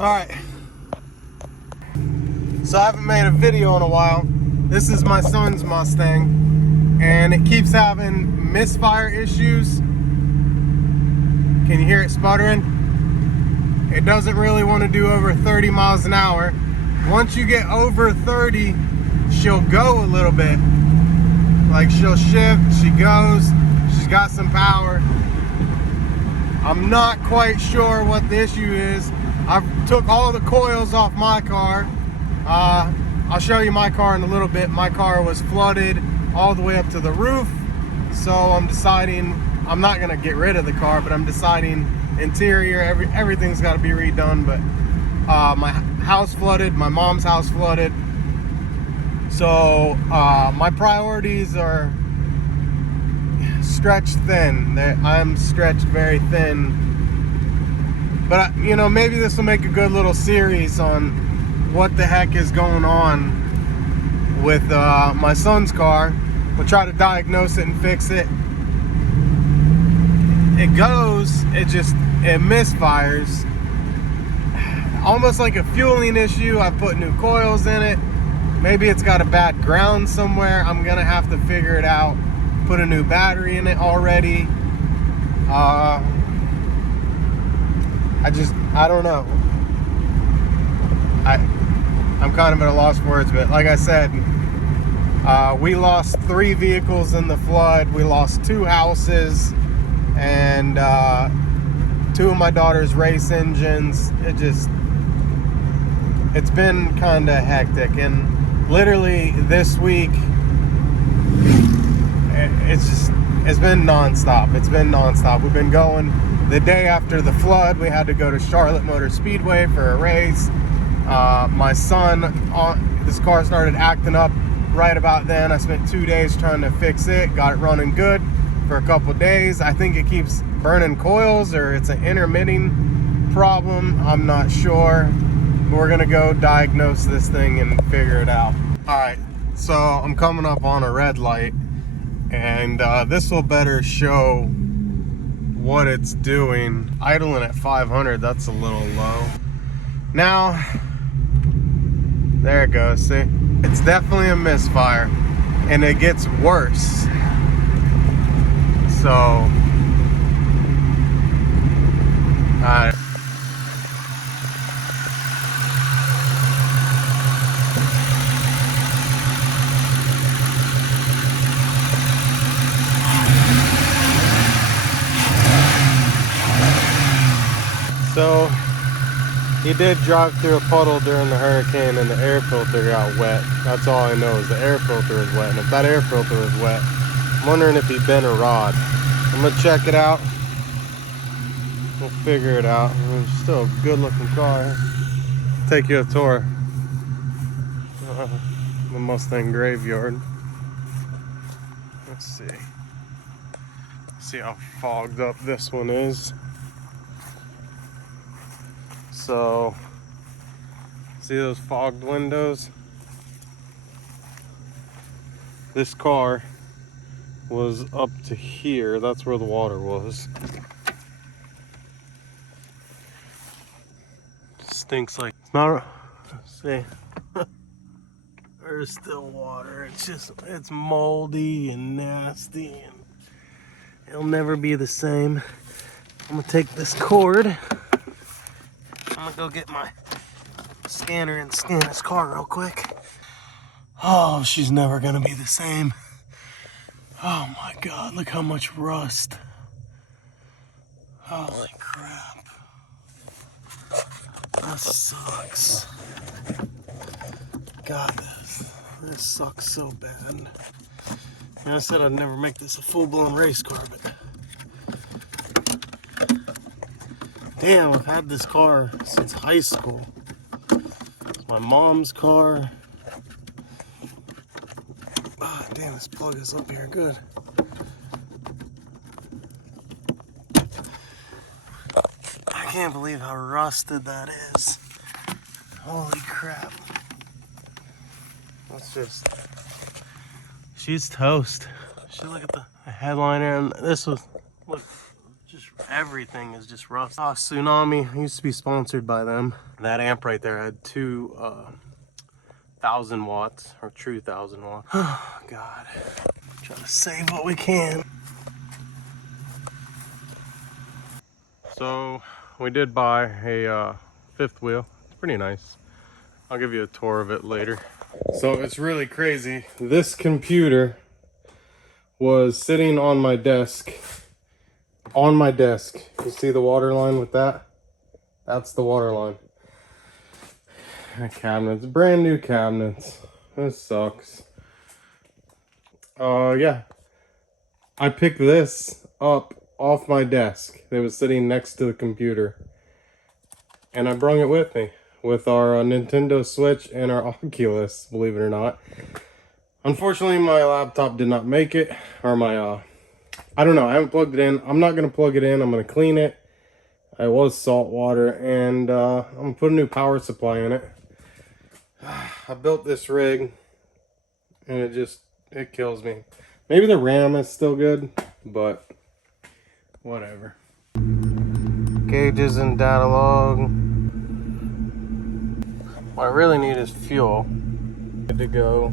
Alright, so I haven't made a video in a while. This is my son's Mustang, and it keeps having misfire issues. Can you hear it sputtering? It doesn't really want to do over 30 miles an hour. Once you get over 30, she'll go a little bit. Like, she'll shift, she goes, she's got some power. I'm not quite sure what the issue is. I took all the coils off my car. I'll show you my car in a little bit. My car was flooded all the way up to the roof. So I'm deciding, I'm not gonna get rid of the car, but I'm deciding interior, everything's gotta be redone. But my house flooded, my mom's house flooded. So my priorities are stretched thin. I'm stretched very thin. But, you know, maybe this will make a good little series on what the heck is going on with my son's car. We'll try to diagnose it and fix it. It goes, it misfires. Almost like a fueling issue. I put new coils in it. Maybe it's got a bad ground somewhere. I'm gonna have to figure it out. Put a new battery in it already. I don't know. I'm kind of at a loss for words, but like I said, we lost 3 vehicles in the flood. We lost 2 houses and 2 of my daughter's race engines. It's been kind of hectic, and literally this week, it's been nonstop. It's been nonstop. We've been going. The day after the flood, we had to go to Charlotte Motor Speedway for a race. My son, this car started acting up right about then. I spent 2 days trying to fix it. Got it running good for a couple days. I think it keeps burning coils, or it's an intermitting problem. I'm not sure. We're gonna go diagnose this thing and figure it out. All right, so I'm coming up on a red light, and this will better show what it's doing. Idling at 500, that's a little low. Now, there it goes, see? It's definitely a misfire, and it gets worse. So, alright. So, he did drive through a puddle during the hurricane and the air filter got wet. That's all I know, is the air filter is wet. And if that air filter is wet, I'm wondering if he bent a rod. I'm gonna check it out. We'll figure it out. It's still a good looking car. Take you a tour. The Mustang graveyard. Let's see. See how fogged up this one is. So, see those fogged windows? This car was up to here. That's where the water was. Stinks like, it's not, see, there's still water. It's moldy and nasty, and it'll never be the same. I'm gonna take this cord. I'm gonna go get my scanner and scan this car real quick. Oh, she's never gonna be the same. Oh my God, look how much rust. Holy crap. That sucks. God, this sucks so bad. And I said I'd never make this a full-blown race car, but damn, I've had this car since high school. It's my mom's car. Ah, damn, this plug is up here good. I can't believe how rusted that is. Holy crap. That's just, she's toast. She look at the headliner, and this was, look, just just everything is just rough. Tsunami used to be sponsored by them. That amp right there had 2,000 watts, or true 1,000 watts. Oh God, trying to save what we can. So we did buy a fifth wheel. It's pretty nice. I'll give you a tour of it later. So it's really crazy. This computer was sitting on my desk. You see the water line with that? That's the water line. Cabinets, brand new cabinets. This sucks. Yeah. I picked this up off my desk. It was sitting next to the computer. And I brought it with me. With our Nintendo Switch and our Oculus, believe it or not. Unfortunately, my laptop did not make it. Or my, I don't know, I haven't plugged it in. I'm not going to plug it in. I'm going to clean it. It was salt water. And I'm going to put a new power supply in it. I built this rig. And it kills me. Maybe the RAM is still good. But whatever. Gauges and data log. What I really need is fuel. Good to go.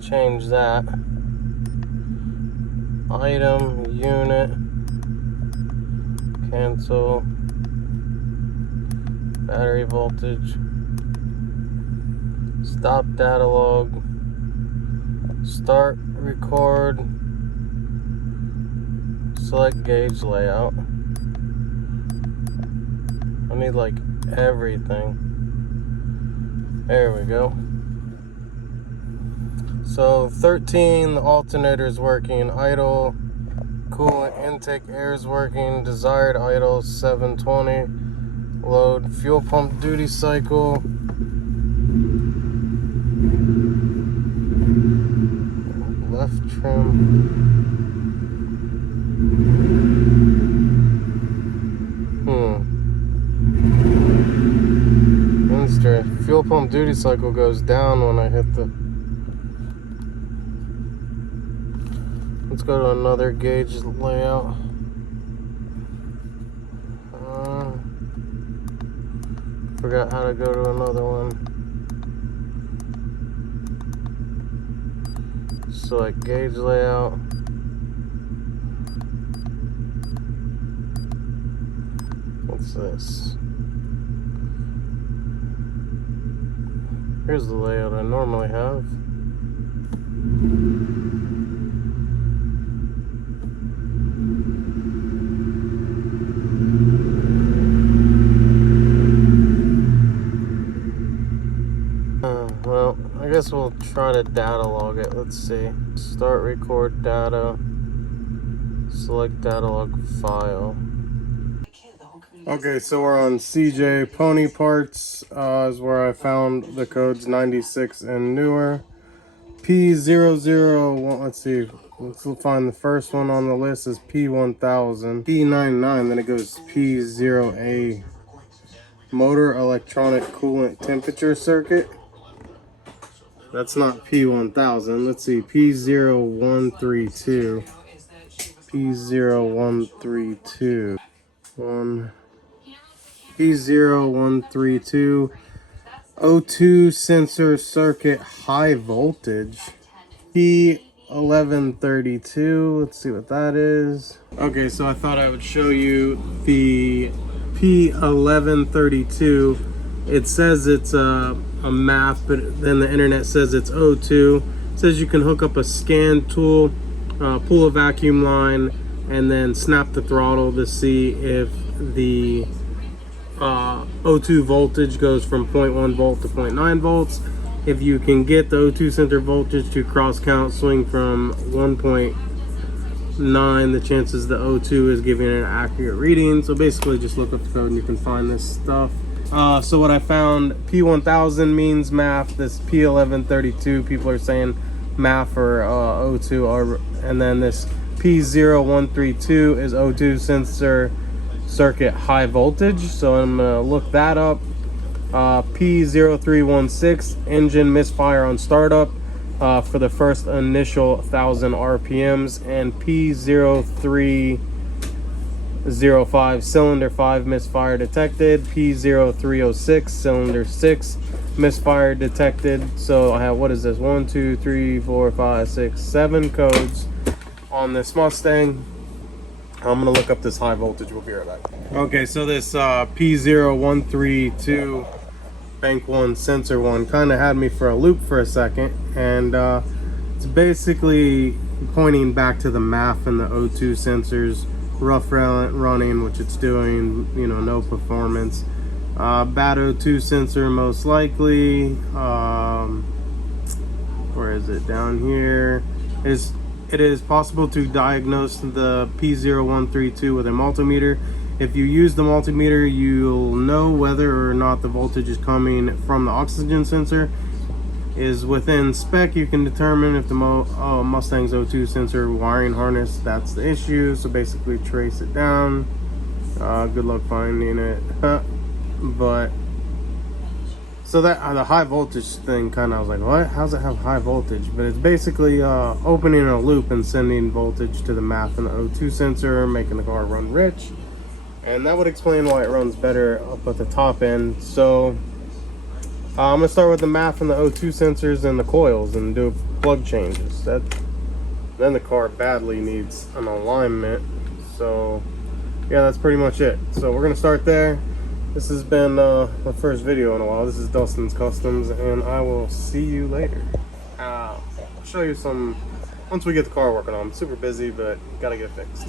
Change that. Item, unit, cancel, battery voltage, stop data log, start record, select gauge layout. I need like everything. There we go. So 13, the alternator is working. Idle, coolant intake air is working. Desired idle 720. Load, fuel pump duty cycle. Left trim. Fuel pump duty cycle goes down when I hit the... Let's go to another gauge layout. Forgot how to go to another one. Select gauge layout. What's this? Here's the layout I normally have. Well, I guess we'll try to data log it. Let's see. Start record data. Select data log file. Okay, so we're on CJ Pony Parts, is where I found the codes 96 and newer. P00, let's see, let's find the first one on the list is P1000. P99, then it goes P0A. Motor electronic coolant temperature circuit. That's not P1000. Let's see, P0132. P0132. P0132. O2 sensor circuit high voltage. P1132. Let's see what that is. Okay, so I thought I would show you the P1132. It says it's a MAF, but then the internet says it's O2. It says you can hook up a scan tool, pull a vacuum line, and then snap the throttle to see if the O2 voltage goes from 0.1 volt to 0.9 volts. If you can get the O2 center voltage to cross count swing from 1.9, the chances the O2 is giving an accurate reading. So basically just look up the code and you can find this stuff. So what I found, P1000 means MAF. This P1132, people are saying MAF or O2, and then this P0132 is O2 sensor circuit high voltage. So I'm gonna look that up. P0316, engine misfire on startup. for the first initial 1,000 RPMs, and P0305 cylinder 5 misfire detected, P0306 cylinder 6 misfire detected. So I have, what is this, 1 2 3 4 5 6 7 codes on this Mustang. I'm gonna look up this high voltage. We'll be right back. Okay, so this P0132 bank one sensor one kind of had me for a loop for a second, and it's basically pointing back to the MAF and the O2 sensors, rough running, which it's doing, you know, no performance. Bad O2 sensor most likely. Where is it? Down here. It is possible to diagnose the P0132 with a multimeter. If you use the multimeter, you'll know whether or not the voltage is coming from the oxygen sensor is within spec. You can determine if the Mustang's O2 sensor wiring harness, that's the issue. So basically trace it down. Good luck finding it. But so that the high voltage thing, kind of, I was like, what? How's it have high voltage? But it's basically opening a loop and sending voltage to the MAF and the O2 sensor, making the car run rich. And that would explain why it runs better up at the top end. So I'm gonna start with the MAF and the O2 sensors and the coils and do plug changes. Then the car badly needs an alignment. So yeah, that's pretty much it. So we're gonna start there. This has been my first video in a while. This is Dustin's Customs, and I will see you later. I'll show you some once we get the car working on. I'm super busy, but gotta get it fixed.